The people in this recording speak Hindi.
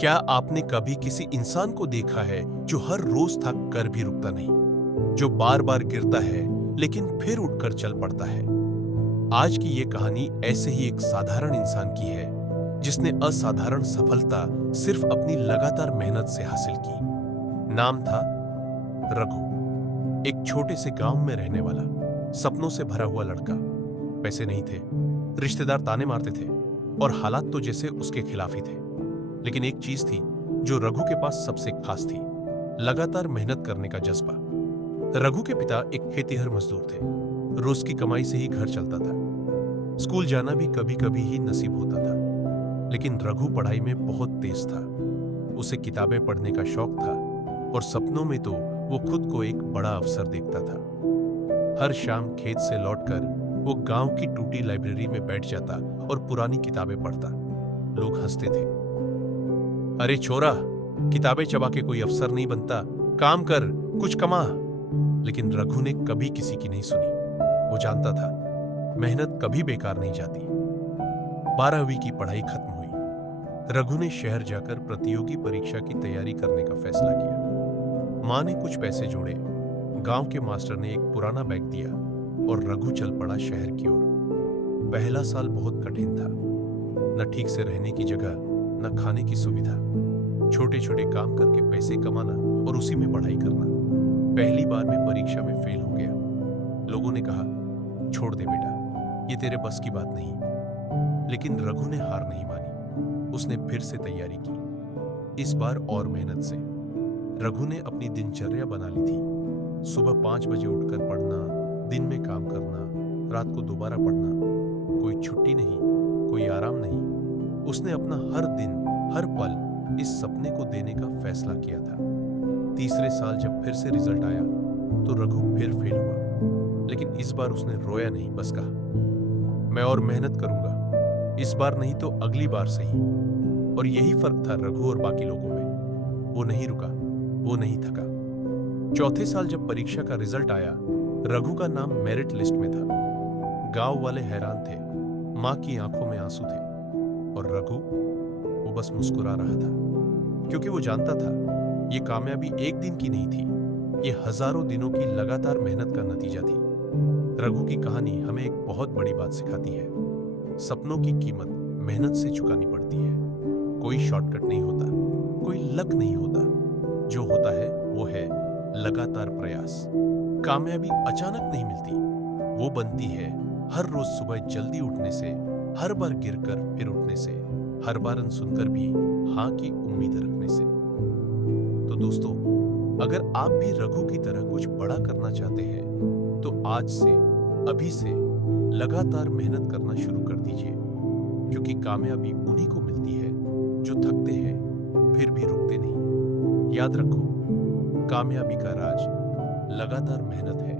क्या आपने कभी किसी इंसान को देखा है जो हर रोज थक कर भी रुकता नहीं, जो बार बार गिरता है लेकिन फिर उठकर चल पड़ता है? आज की ये कहानी ऐसे ही एक साधारण इंसान की है जिसने असाधारण सफलता सिर्फ अपनी लगातार मेहनत से हासिल की। नाम था रघु। एक छोटे से गांव में रहने वाला, सपनों से भरा हुआ लड़का। पैसे नहीं थे, रिश्तेदार ताने मारते थे और हालात तो जैसे उसके खिलाफ ही थे। लेकिन एक चीज थी जो रघु के पास सबसे खास थी, लगातार मेहनत करने का जज्बा। रघु के पिता एक खेतीहर मजदूर थे। रोज की कमाई से ही घर चलता था। स्कूल जाना भी कभी कभी ही नसीब होता था। लेकिन रघु पढ़ाई में बहुत तेज था। उसे किताबें पढ़ने का शौक था और सपनों में तो वो खुद को एक बड़ा अफसर देखता था। हर शाम खेत से लौटकर वो गांव की टूटी लाइब्रेरी में बैठ जाता और पुरानी किताबें पढ़ता। लोग हंसते थे, अरे छोरा, किताबें चबा के कोई अफसर नहीं बनता, काम कर, कुछ कमा। लेकिन रघु ने कभी किसी की नहीं सुनी। वो जानता था मेहनत कभी बेकार नहीं जाती। 12वीं की पढ़ाई खत्म हुई। रघु ने शहर जाकर प्रतियोगी परीक्षा की तैयारी करने का फैसला किया। मां ने कुछ पैसे जोड़े, गांव के मास्टर ने एक पुराना बैग दिया और रघु चल पड़ा शहर की ओर। पहला साल बहुत कठिन था। न ठीक से रहने की जगह, न खाने की सुविधा। छोटे छोटे काम करके पैसे कमाना और उसी में पढ़ाई करना। पहली बार में परीक्षा में फेल हो गया। लोगों ने कहा, छोड़ दे बेटा, ये तेरे बस की बात नहीं। लेकिन रघु ने हार नहीं मानी। उसने फिर से तैयारी की, इस बार और मेहनत से। रघु ने अपनी दिनचर्या बना ली थी। सुबह 5 बजे उठकर पढ़ना, दिन में काम करना, रात को दोबारा पढ़ना। कोई छुट्टी नहीं, कोई आराम नहीं। उसने अपना हर दिन, हर पल इस सपने को देने का फैसला किया था। तीसरे साल जब फिर से रिजल्ट आया तो रघु फिर फेल हुआ। लेकिन इस बार उसने रोया नहीं, बस कहा, मैं और मेहनत करूंगा, इस बार नहीं तो अगली बार सही। और यही फर्क था रघु और बाकी लोगों में। वो नहीं रुका, वो नहीं थका। चौथे साल जब परीक्षा का रिजल्ट आया, रघु का नाम मेरिट लिस्ट में था। गांव वाले हैरान थे, मां की आंखों में आंसू थे और रघु, वो बस मुस्कुरा रहा था, क्योंकि वो जानता था ये कामयाबी एक दिन की नहीं थी, ये हजारों दिनों की लगातार मेहनत का नतीजा थी। रघु की कहानी हमें एक बहुत बड़ी बात सिखाती है। सपनों की कीमत मेहनत से चुकानी पड़ती है। कोई शॉर्टकट नहीं होता, कोई लक नहीं होता। जो होता है वो है लगातार प्रयास। कामयाबी अचानक नहीं मिलती, वो बनती है हर रोज सुबह जल्दी उठने से, हर बार गिरकर फिर उठने से, हर बार अनसुनकर भी हाँ की उम्मीद रखने से। तो दोस्तों, अगर आप भी रघु की तरह कुछ बड़ा करना चाहते हैं तो आज से, अभी से लगातार मेहनत करना शुरू कर दीजिए, क्योंकि कामयाबी उन्हीं को मिलती है जो थकते हैं फिर भी रुकते नहीं। याद रखो, कामयाबी का राज लगातार मेहनत है।